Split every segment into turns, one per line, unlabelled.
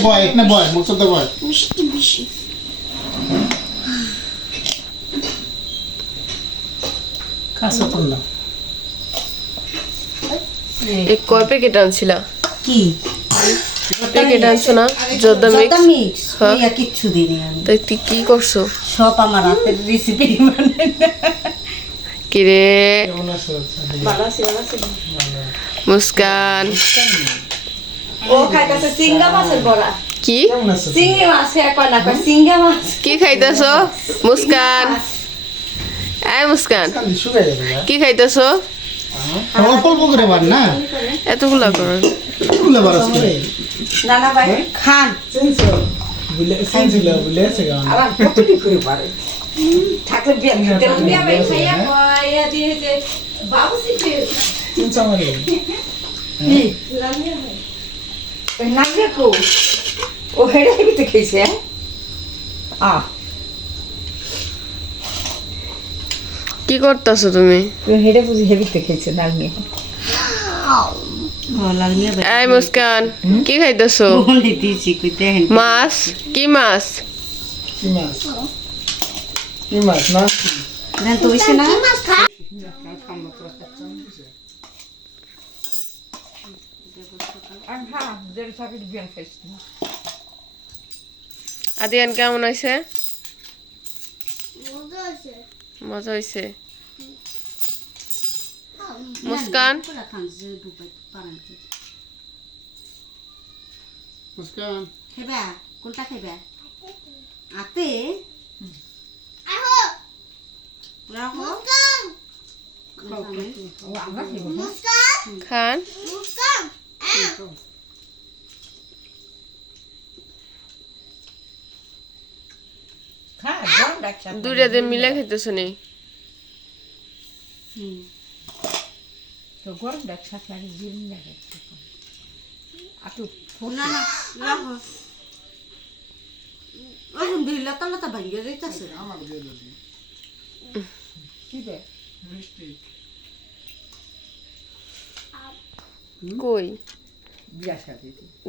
বয় এখানে বয় মুখসুদ্ধ বয়
মিষ্টি বেশি
কাছে তুলনা
এই কয় প্যাকেট আনছিলা কি প্যাকেট আনছো না জর্দা মিক্স জর্দা
মিক্স হ্যাঁ। কিচ্ছু দিইনি আমি
তাই তুই কি করছ
সব আমার হাতের রেসিপি মানে
কিরে মুস্কান
ও খাইতেছে সিঙ্গা মাছের বড়া। কি? চিংড়ি মাছ একবার না কয় সিঙ্গা মাছ।
কি খাইতেছ? মুস্কান। এই মুস্কান। কি খাইতেছ?
অল্প অল্প করে বার না?
এতগুলা করো।
এগুলো বার আজকে নানা ভাই খান। বুলে সেন্সিল বুলে আছে গা
আবার কতটি করে পারে? থাকলে বিয়া খেতে বিয়া ভাই খাইয়া কয়া দিয়ে যে বাবু সিটে কি? নামে কো? ও হেডে হেবিতে খেয়েছে হ্যাঁ? আ।
কি করতেছো তুমি?
হেডে বুঝি হেবিতে খেয়েছে লালমি
এই মুস্কান কি খাইতেছো? মাছ? কি মাছ?
কি মাছ?
না তো না।
আদিয়ান কেমন হয়েছে মজা হয়েছে মুস্কান?
মুস্কান?
খেবা? কোনটা খেবা? আতে আহো! রাখো।
মুস্কান! মুস্কান! খান? মুস্কান!
দিয়ে মিলে খাইতেছো নি?
না না রাখো ওই বিল্লা তালা তা ভাঙ্গে যাইতাছে আমার দিয়ে দিবি মিষ্টি
কই?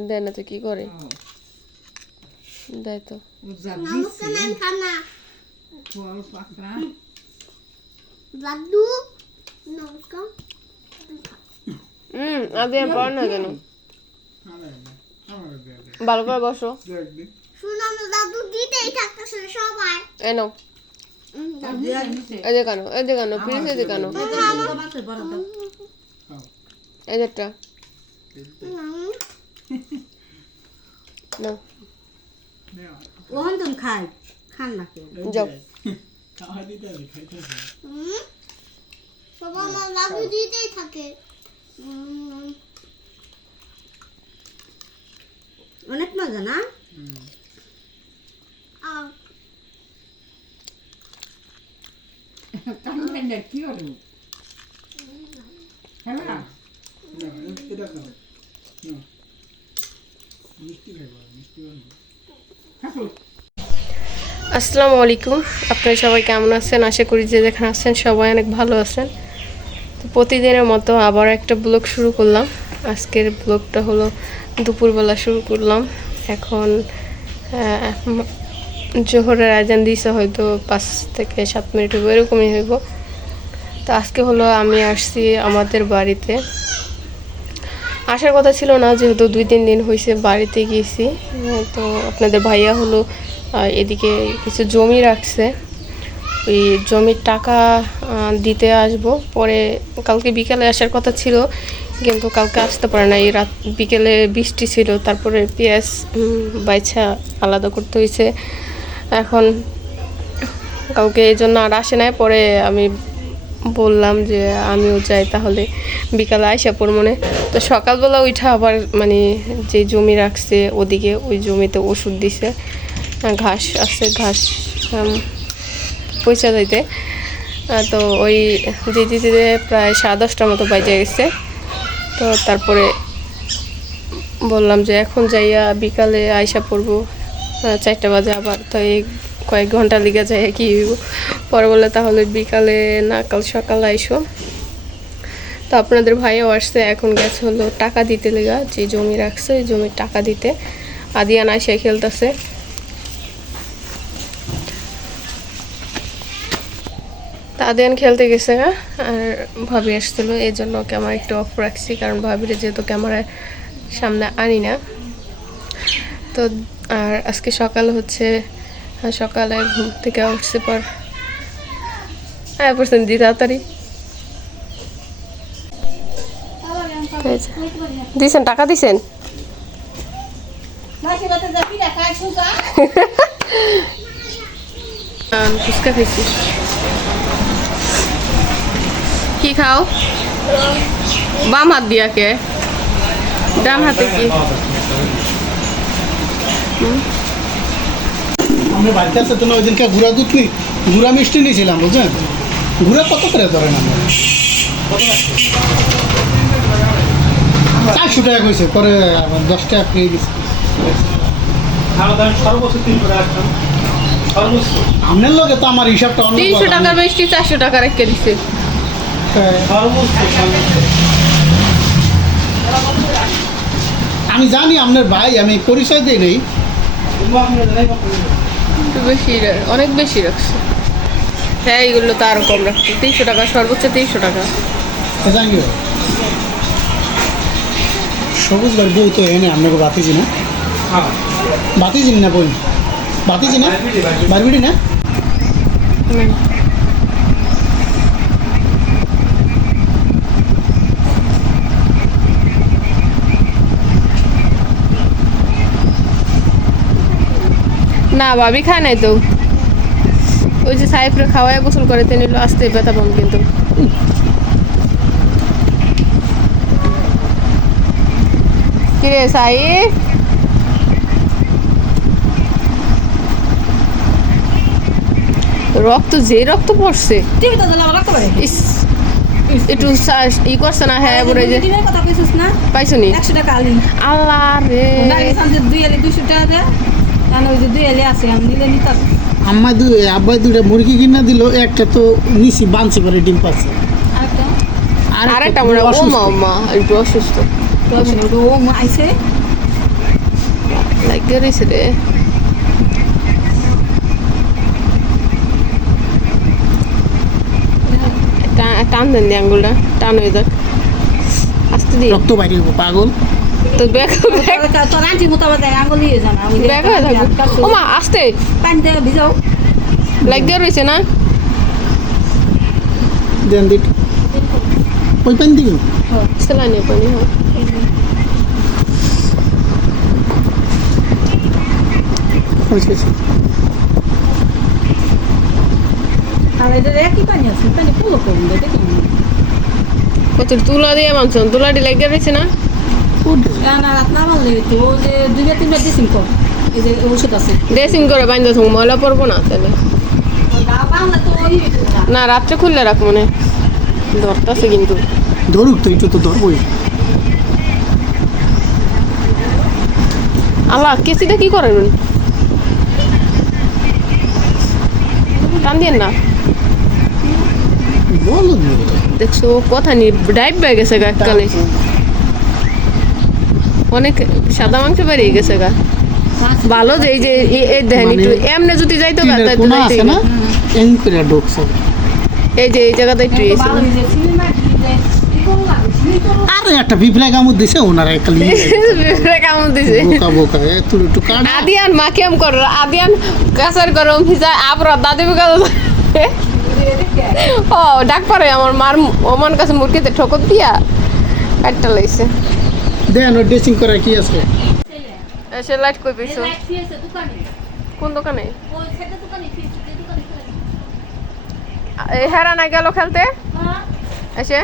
দেয় না তো কি করে? দেয় তো। হুম পড় না কেন? ভালো করে বসো। দেখ
দি দাদু দিতেই থাকতেছে সবাই।
এই নাও। এই যে কেন এই যে কেন প্লিজ এই যে কেন এই একটা নাও
ওহন তুমি খাই খান না কেউ যাও খাওয়া দিতে হবে খাইতেছে
সবাই আমার দাদু দিতেই থাকে উম,
অনেক মজা না আহ না এটা
আসসালামু আলাইকুম। আপনারা সবাই কেমন আছেন? আশা করি যে যেখানে আছেন সবাই অনেক ভালো আছেন। তো প্রতিদিনের মতো আবার একটা ব্লগ শুরু করলাম। আজকের ব্লগটা হলো দুপুরবেলা শুরু করলাম। এখন জোহরের আজান দিয়েছে, হয়তো পাঁচ থেকে সাত মিনিট হইব এরকমই হইব। তো আজকে হলো আমি আসছি আমাদের বাড়িতে। আসার কথা ছিল না, যেহেতু দুই তিন দিন হয়েছে বাড়িতে গিয়েছি। তো আপনাদের ভাইয়া হলো এদিকে কিছু জমি রাখছে। ওই জমির টাকা দিতে আসব। পরে কালকে বিকালে আসার কথা ছিল, কিন্তু কালকে আসতে পারে না এই রাত বিকেলে বৃষ্টি ছিল, তারপরে পেঁয়াজ বাইছা আলাদা করতে হয়েছে এখন কালকে এই জন্য আর আসে নাই। পরে আমি বললাম যে আমিও যাই তাহলে বিকালে আইসা মনে তো সকালবেলা উঠা আবার মানে যে জমি রাখছে ওদিকে ওই জমিতে ওষুধ দিছে ঘাস আছে ঘাস পয়সা আহ, তো ওই যে দিতে প্রায় সাড়ে দশটার মতো বাজে গেছে। তো তারপরে বললাম যে এখন যাইয়া বিকালে আইসা পড়ব। চারটা বাজে আবার তো এই কয়েক ঘণ্টা লিগে যায় কি পরে বলে তাহলে বিকালে না কাল সকালে আইসো। তো আপনাদের ভাইও আসছে এখন গেছে হলো টাকা দিতে লেগা যে জমি রাখছে ওই জমির টাকা দিতে। আদিয়ান আয়সায় খেলতেছে। আদিয়ান খেলতে গেছে গা, আর ভাবি আসছিল এই জন্য ক্যামেরা একটু অফ রাখছি কারণ ভাবিরে যেহেতু ক্যামেরার সামনে আনি না। তো আর আজকে সকাল হচ্ছে সকালে ঘুম থেকে উঠছে পর হ্যাঁ পড়ছেন দি তাড়াতাড়ি। দিছেন, টাকা দিছেন? ফুচকা খাইছি। কি খাও? বাম হাত দিয়া কে? ডান হাতে কি?
আমরা বাড়িতে আসতে তো না ওই দিনকে গুড়া দুধ গুড়া মিষ্টি নিয়েছিলাম বুঝছেন গুড়া কত করে ধরেন আমরা? চারশো টাকা কইছে পরে দশ টাকা পেয়ে গেছে। আপনার লগে তো আমার হিসাবটা
অন্য তিনশো টাকার মিষ্টি চারশো টাকা রেখে দিছে।
আমি জানি আপনার ভাই আমি পরিচয় দিই নেই
বেশি অনেক বেশি রাখছে। হ্যাঁ এইগুলো তো আরও কম রাখছে। তিনশো টাকা সর্বোচ্চ তিনশো টাকা।
সবুজ বাড়ি বউ তো এনে আপনাকে বাতিজি না? বাতিজি না বই? বাতিজি না? বারবিডি না?
না ভাবি খায় নাই তো। ওই যে সাহেবরে খাওয়ায় গোসল করে তিনি নিল আসতে ব্যথা পাম কিন্তু। কিরে সাহেব? রক্ত যে রক্ত পড়ছে। একটু ই করছে না হ্যাঁ বলে যে পাইছো নি? একশো টাকা আল্লাহ রে।
দুই দুইশো টাকা দেয় কারণ ওই যে দুই আলি আছে আমি নিলে নিতাম।
আম্মা দু আব্বাই দুটা মুরগি কিনা দিল একটা তো নিছি বানছি পরে ডিম পাচ্ছে
মনে হয় মা একটু অসুস্থ।
ও আইসে
লাগে রয়েছে রে টান দেন আঙ্গুলটা টান হয়ে যাক। আস্তে দিয়ে
রক্ত বাইরে হব, পাগল।
তো ব্যাগ ব্যাগ
তোর আন্টি মতো আবার দেয় আঙুল দিয়ে জানা ওই
যে ব্যাগ হয়ে থাকবে ও মা আস্তে।
পানিতে ভিজাও।
লাইক দিয়ে রয়েছে না?
দেন দিট ওই পানি দিবেন
সেলানি পানি হয়। কত তুলা দিয়ে মানছ তুলাটি লাইক রয়েছে না? ড্রেসিং করে। বাইন্দা ময়লা না তাহলে। না রাত্রে খুললে রাখ মনে। ধরতেছে কিন্তু।
ধরুক তো একটু তো ধরবই।
আল্লাহ কেসিটা কি করেন উনি? টান দিয়ে না। বলো দেখছ কথা নি ডাইভ হয়ে গেছে গা এককালে। অনেক সাদা মাংস বেরিয়ে গেছে গা। ভালো যে এই যে এই- দেখেন মানে একটু এমনি যদি যাইতো
গা তাই তো যাইতেই আছে না? না। করে ঢুকছে।
এই যে এই জায়গাতে একটু লাগে
আরে একটা পিঁপড়া কামড় দিছে ওনারা খালি
বিপরে কেমন দিছে।
বোকা বোকা একটু একটু কাটা
আদিয়ান মা কেম কর আদিয়ান কাসার করো ভিজা আপরা দাদি বিকা ও ডাক পারে আমার মার ওমান কাছে মুরগিতে ঠোকর দিয়া কাটটা লাইছে।
দেন ওই ড্রেসিং করা কি আছে?
এসে লাইট কই পেয়েছ? লাইট ফিয়েছে দোকানে। কোন দোকানে? হেরা না গেল খেলতে? হ্যাঁ। এসে?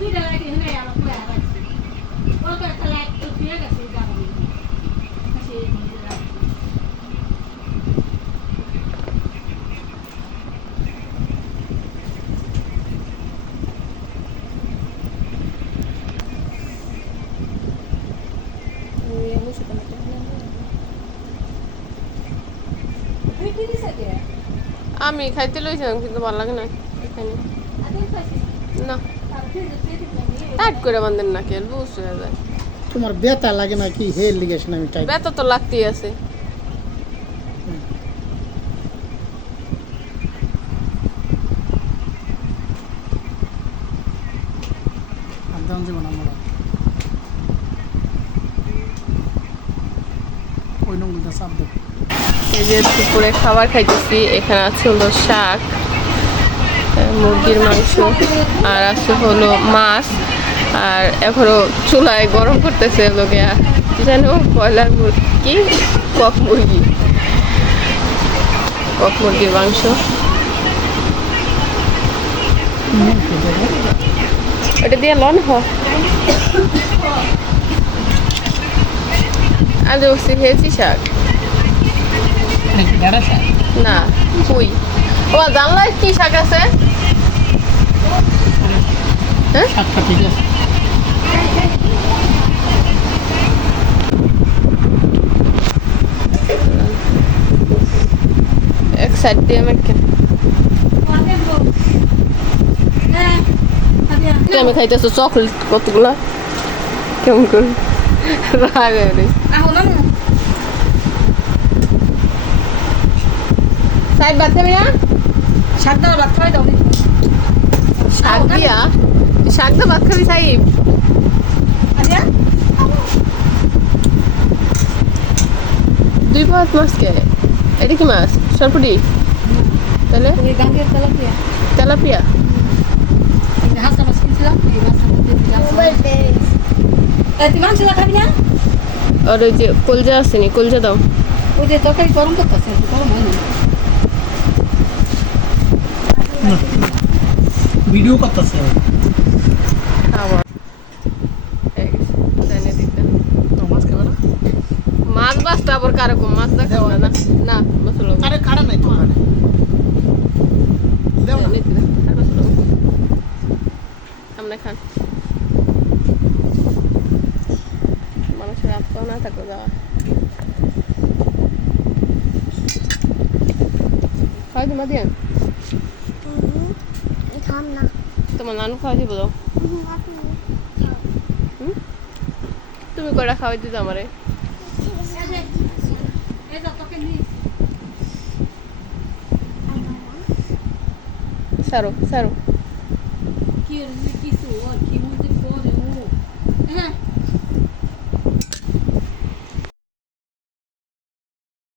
দুইটা লাইট এখানে আমার পুরো আছে ওকে একটা লাইট তো ফিরে গেছে যাব কাছে আমি খাইতে লইছিলাম কিন্তু ভালো লাগে না এখানে।
আদিন না।
টাইট করে বান্ধেন না কেল বুঝ হয়ে যায়।
তোমার ব্যথা লাগে না কি হে লিগেছে না আমি টাইট
ব্যথা তো লাগতেই আছে একদম জীবন আমরা ওই নঙ্গুলটা চাপ দেবো এই যে দুপুরে খাবার খাইতেছি। এখানে আছে হলো শাক মুরগির মাংস, আর আছে হলো মাছ, আর এখনও চুলায় গরম করতেছে লোকে যেন ব্রয়লার মুরগি, কক মুরগি। কক মুরগির মাংস। ওটা দিয়ে লন হ। আজ খেয়েছি শাক। না পুই ও জানলায় কি শাক আছে? হ্যাঁ? শাকটা ঠিক আছে। এক সাইড দিয়ে আমি খাইতেছো? চকলেট কতগুলা? কেমন করে? রাগ হয়ে গেছে সাইড বাদ খাবি না শাক দিয়া? শাক দা ভাত খাবি সাইব। দুই পাঁচ মাছ কে? এটা কি মাছ? সরপুটি? তাহলে? তেলাপিয়া।
মাংস খাবি না?
আর ওই যে কলজা আসেনি কলজা দাও।
ওই যে তরকারি গরম করতেছে গরম হয় না।
ভিডিও করতেছে।
তো মাছ না? বাসটা আবার কারকম মাছ দেখাবো না। না মশলা
আরে কাটা নাই তো ওখানে। দেও না।
আমরা খান। মানুষের আত্মাও না থাকো যাওয়া। তোমার দিয়ে? খাম না তোমার নানু খাওয়াই দিব দাও তুমি কটা খাওয়াই দিতে আমারে সারো সারো কি কিছু কি মধ্যে পরে ও হ্যাঁ